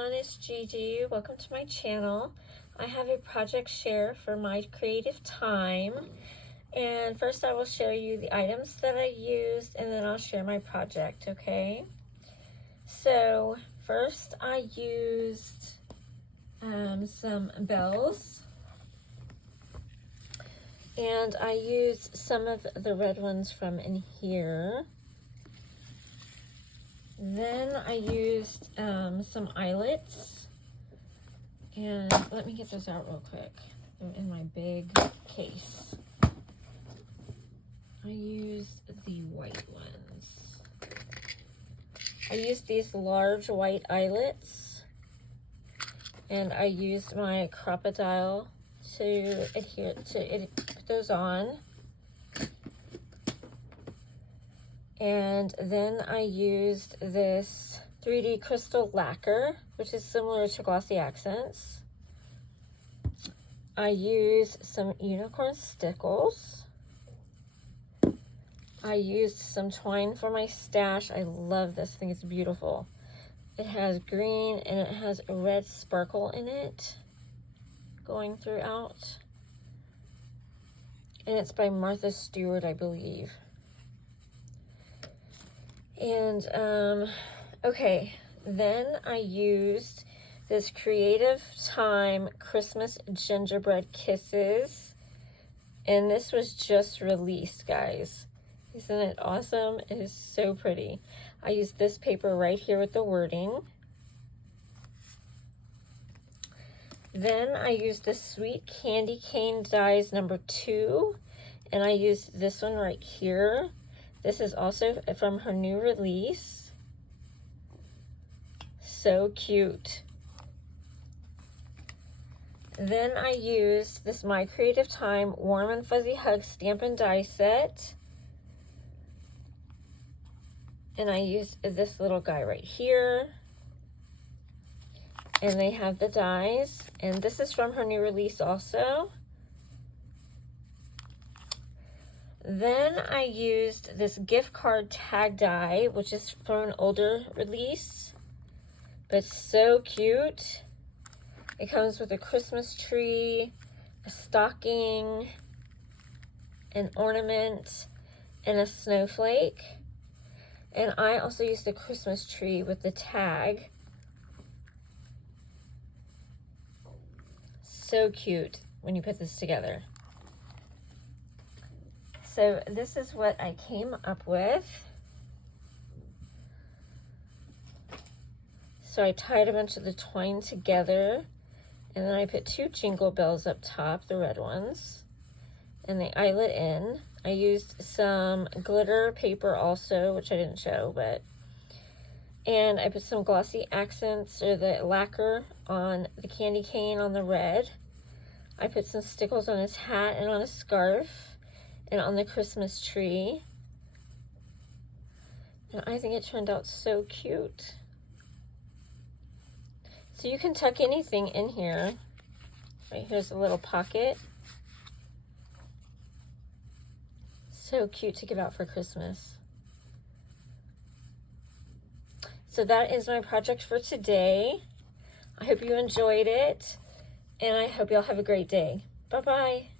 everyone, it's Gigi. Welcome to my channel. I have a project share for my creative time. And first I will share you the items that I used and then I'll share my project, okay? So first I used some bells. And I used some of the red ones from in here. Then I used some eyelets, and let me get those out real quick. They're in my big case. I used the white ones. I used these large white eyelets, and I used my crocodile to put those on. And then I used this 3D crystal lacquer, which is similar to Glossy Accents. I used some unicorn stickles. I used some twine for my stash. I love this. I think it's beautiful. It has green and it has a red sparkle in it going throughout. And it's by Martha Stewart, I believe. And, okay, then I used this Creative Time Christmas Gingerbread Kisses, and this was just released, guys. Isn't it awesome? It is so pretty. I used this paper right here with the wording. Then I used the Sweet Candy Cane Dies number 2, and I used this one right here. This is also from her new release. So cute. Then I used this My Creative Time Warm and Fuzzy Hug Stamp and Die set. And I used this little guy right here. And they have the dies. And this is from her new release also. Then I used this gift card tag die, which is from an older release, but so cute. It comes with a Christmas tree, a stocking, an ornament, and a snowflake. And I also used the Christmas tree with the tag. So cute when you put this together. So this is what I came up with. So I tied a bunch of the twine together, and then I put 2 jingle bells up top, the red ones, and the eyelet in. I used some glitter paper also, which I didn't show, and I put some Glossy Accents, or the lacquer, on the candy cane on the red. I put some stickles on his hat and on his scarf, and on the Christmas tree. And I think it turned out so cute. So you can tuck anything in here. Right here's a little pocket. So cute to give out for Christmas. So that is my project for today. I hope you enjoyed it, and I hope y'all have a great day. Bye-bye.